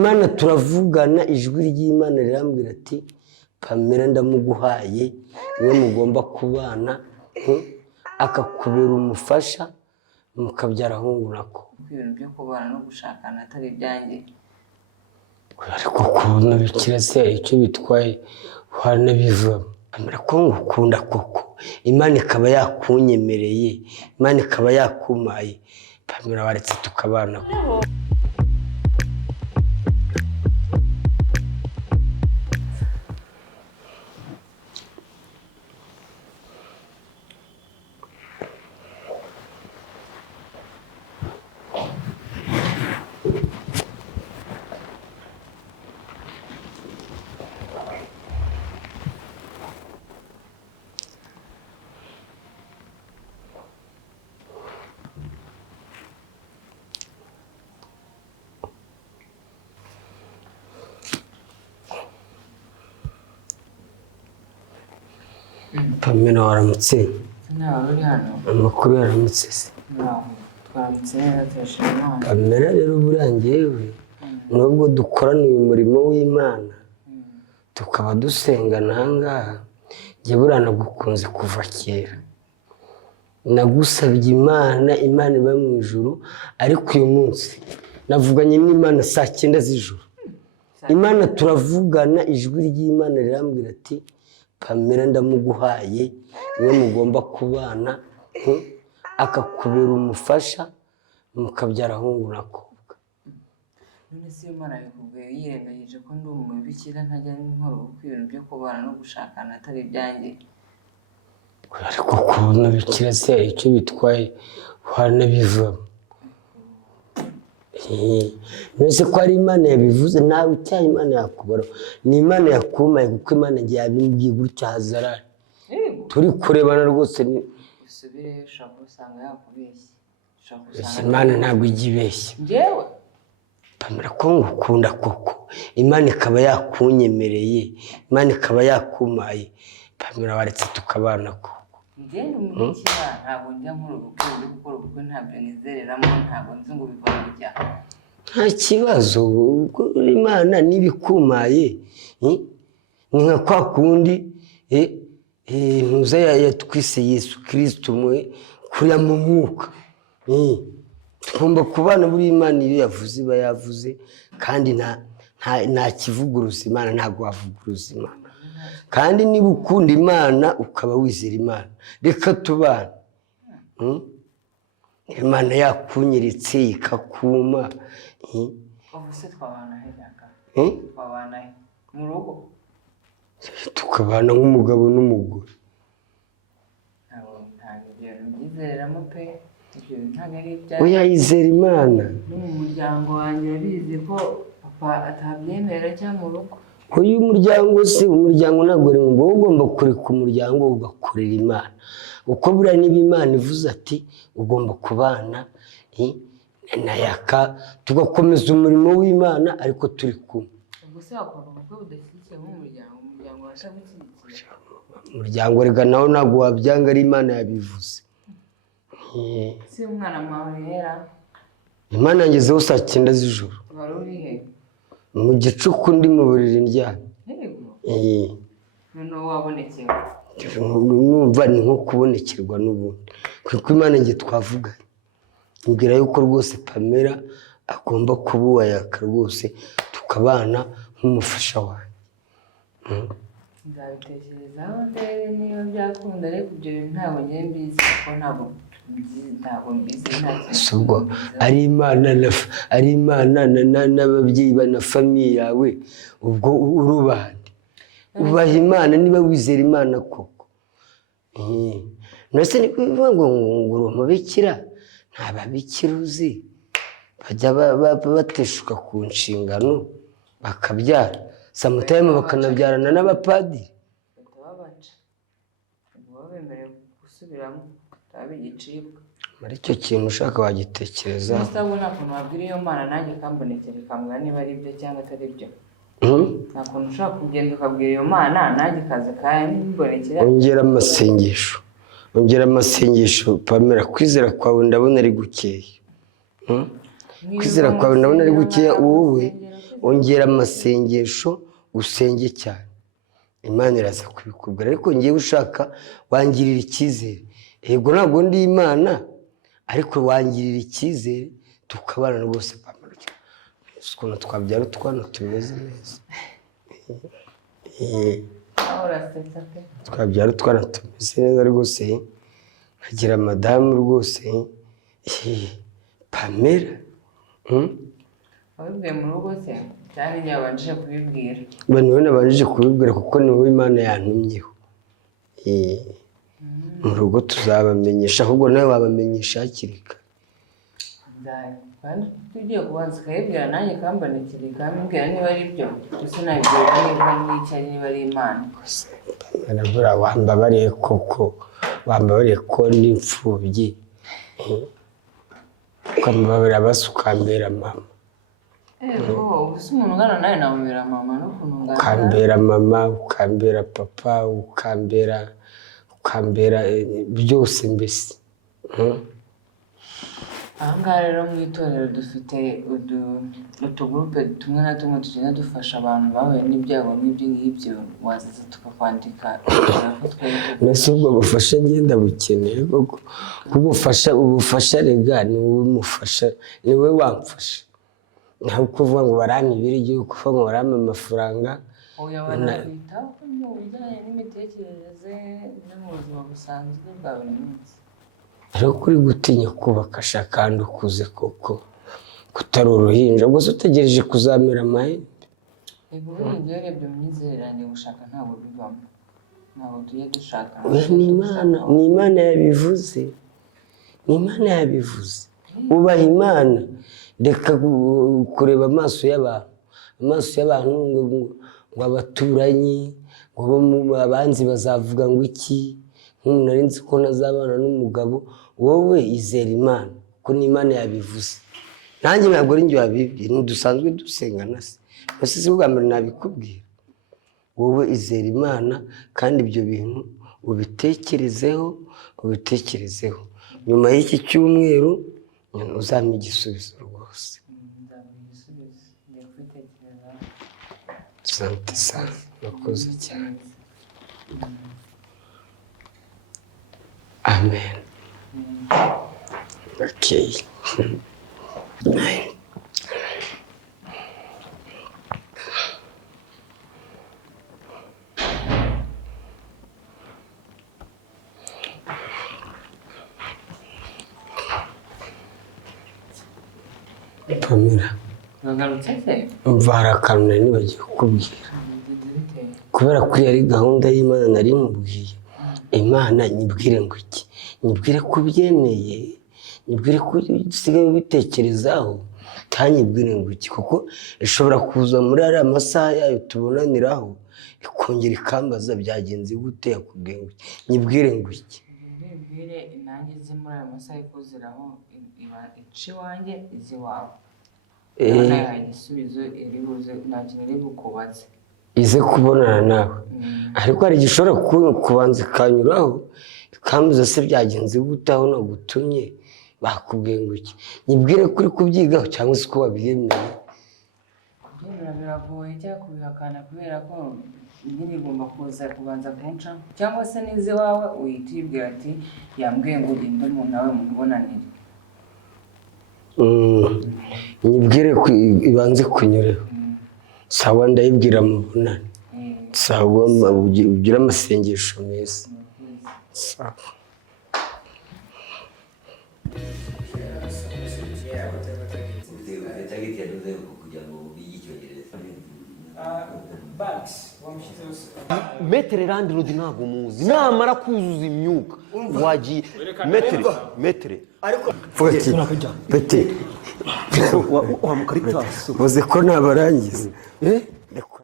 Imana turavugana, ijwi ry'Imana rirambwira ati Pamela ndamuguhaye, niwe mugomba kubana, akakubera umufasha, mukabyara ahungu nako. Ibintu byo kubana no gushakana atari ibyanjye. Ariko kubona bikira se icyo bitwaye wanabivamo. Pamela ko ngukunda koko, Imana ikaba yakunyemereye, Imana ikaba yakumaye, Pamela waretse tukabana ko. Pamela waramutse? Ntawe uri hano. Amakuru yaramutse se? Twaramutse neza turashima Imana. Pamela rero buriya njyewe nubwo dukoraniye umurimo w'Imana tukaba dusengana ahangaha, njye buriya nagukunze kuva kera. Nagusabye Imana, Imana iba mu ijuru, ariko uyu munsi navuganye n'Imana saa 9 z'ijoro. Imana turavugana, ijwi ry'Imana rirambwira ati Pamela ndamuguhaye, niwe mugomba kubana, akakubera umufasha, mukabyara ahungu nakobwa. None se Imana yakubwiye yirengagije ko ndi umubikira ntajya nkora ubukwe, ibintu byo kubana no gushakana atari ibyanjye. Ariko kubona bikira se icyo bitwaye wanabivamo. Nose ko ari Imana yabivuze, nawe icyaha Imana yakubara, ni Imana yakumaye, kuko Imana ngiye yabimbwiye gutya Hazarari. Turi kurebana rwose Usubire ushobora gusanga yakubeshye. Imana ntabwo ijya ibeshya. Njyewe Pamela ko ngukunda koko, Imana ikaba yakunyemereye, Imana ikaba yakumaye, Pamela waretse tukabana ko. ngende umubikira ntabwo njya nkora ubukwe, uri gukora ubukwe ntabyo nizereramo, ntabwo nzi ngo biva mu byaha. Nta kibazo, Imana nibikumaye, ni nka kwa kundi ntuza yatwise Yesu Kristo mwe kuriya mu mwuka. Tugomba kubana buri Imana iyo yavuze iba yavuze, kandi nta kivuguruza Imana, ntabwo wavuguruza Imana. Kandi niba ukunda Imana ukaba wizera Imana, reka tubana. Imana yakunyiritse ikakuma. Ubu se twabana he byaka? Twabana he? Mu rugo? Tukabana nk'umugabo n'umugore. Ntabwo ibyo byizereramo pe, ibyo ntabwo ari ibya. Oya yizera Imana. No mu muryango wanjye urabizi ko papa atabyemera cyangwa mu rugo. Uyu muryango se, umuryango ntabwo ari ngo ugomba kureka umuryango ugakorera Imana. Uko buriya niba Imana ivuze ati ugomba kubana na Yaka, tugakomeza umurimo w'Imana ariko turi kumwe. Ubwo se wakora ubukwe budashyigikiye nk'umuryango, umuryango washabikiriye. Umuryango rega nawe ntabwo wabyanga, ari Imana yabivuze. Si umwana mwawe yera? Imana yangezeho saa 9 z'ijoro. Wari uri he? Mu gicuku ndi mu buriri ndyamye. Yego. Noneho wabonekewe. Numva ni nko kubonekerwa n'ubundi, kuko Imana nge twavuganye mbwira yuko rwose Pamela agomba kuba uwa Yaka rwose, tukabana nk'umufasha wanjye. Nzabitekerezaho ndebe niba byakunda, ariko ibyo bintu ntabwo njye mbizi, kuko ntabwo mbizi nta kintu. Ubwo ari Imana n'ababyeyi na famiye yawe, ubwo urubande ubaha Imana niba wizera Imana koko. Nose ni kuvuga ngo uri umubikira, nta babikira uzi bajya bateshuka ku nshingano bakabyara, samutayemo bakanabyarana n'abapadiri. Batababaca ubwo babemerewe gusubiramo, tabe igicibwa. Muri icyo kintu ushaka wagitekereza. Ntabwo nta kuntu wabwira iyo Mana nanjye kambonekera ikambwira niba ari byo cyangwa atari byo. Nta kuntu ushaka kugenda ukabwira iyo Mana nanjye kaza kaya nimbonekera. Ongera amasengesho Pamela, kwizera kwawe ndabona ari gukeya. Kwizera kwawe ndabona ari gukeya wowe. ongera amasengesho usenge cyane, Imana iraza kubikubwira. Ariko ngewe ushaka wangirira icyizere, yego ntabwo ndi Imana, ariko wangirira icyizere tukabana rwose Pamela, ukuntu twabyara utwana tumeze neza. Twabyara utwana tumeze neza rwose, nkagira madamu rwose Pamela. wabibwiye mu rugo se cyane igihe wabanjije kubibwira? Niwe nabanjije kubibwira kuko ni wowe Imana yantumyeho. Mu rugo tuzabamenyesha, ahubwo nawe wabamenyesha hakiri kare. Kandi tugiye kubanza ukayibwira nanjye kambonekera ikambwira niba ari byo, gusa nabibwira niba nicaye niba ari Imana. Buriya wambabariye koko, wambabariye ko ndi imfubyi, ukambabarira basi ukambera mama. Gusa umuntu ungana nawe namubera mama n'ukuntu ungana. Ukambera mama, ukambera papa, ukambera byose mbese. Aha ngaha rero mu itorero dufite utugurupe tumwe na tumwe tugenda dufasha abantu bahuye n'ibyago nk'ibyo ngibyo, wazaza tukakwandika. Mbese ubwo bufasha ngenda bukeneye koko, ubufasha rega ni wowe umufasha, ni wowe wamfasha. Ntabwo kuvuga ngo barampe ibiryo, kuvuga ngo barampe amafaranga. Oya, banakwitaho mu bijyanye n'imitekerereze no mu buzima busanzwe bwa buri munsi. Ariko kuri gutinya kubaka sha kandi ukuze koko, kutari uruhinja gusa utegereje kuzamera amahembe. Yego buriya ngewe urebye mu myizerere gushaka ntabwo bivamo, ntabwo tugiye dushaka. Ni Imana yabivuze, ni Imana yabivuze. Ubaha Imana, reka kureba amaso y'abantu ngo abaturanyi, ngo abanzi bazavuga ngo iki, nk'umuntu nari nzi ko ntazabana n'umugabo. Wowe izera Imana, ko ni Imana yabivuze. Nanjye ntabwo ari njye wabibwiye, ntidusanzwe dusengana se, mbese si bwa mbere nabikubwira. Wowe izera Imana kandi ibyo bintu ubitekerezeho. Nyuma y'iki cyumweru uzampa igisubizo rwose. Sante sana, nakoze cyane. Amen. Okay. Pamela, umva hari akantu nari nibagiye kukubwira. Kubera ko yari gahunda y'Imana nari mubwiye, Imana nyibwire ngo iki, nyibwire ko ubyemeye, nyibwire ko usigaye ubitekerezaho, utanyibwire ngo iki, kuko ishobora kuza muri ariya masaha yayo tubonaniraho ikongera ikambaza byagenze gute, yakubwiye ngo iki, nyibwire ngo iki. Nyibwire nanjye izi muri aya masaha ikozeraho ica iwanjye izi iwawe. Urabona yahaye igisubizo iri buze, nta kintu iri bukubaze, ize kubonana nawe. Ariko hari igishobora kubanza ikanyuraho ikambuza se byagenze gute, aho nagutumye bakubwiye ngo iki. Nyibwire ko uri kubyigaho cyangwa se ko wabyemeye. Kubyemera biragoye cyangwa kubihakana, kubera ko nyine igomba kuza kubanza kunca, cyangwa se n'izi wawe uhita uyibwira ati yambwiye ngo ugende umuntu nawe mubonanire. Nyibwire ko ibanze kunyureho. Sawa, ndayibwira mubonane. Sawa, ugira amasengesho meza. Sawa. Metere Landlord ntabwo muzi, namara kuzuza imyuka wagiye metere Pete, wa mukaritasi uzi ko nabarangiza.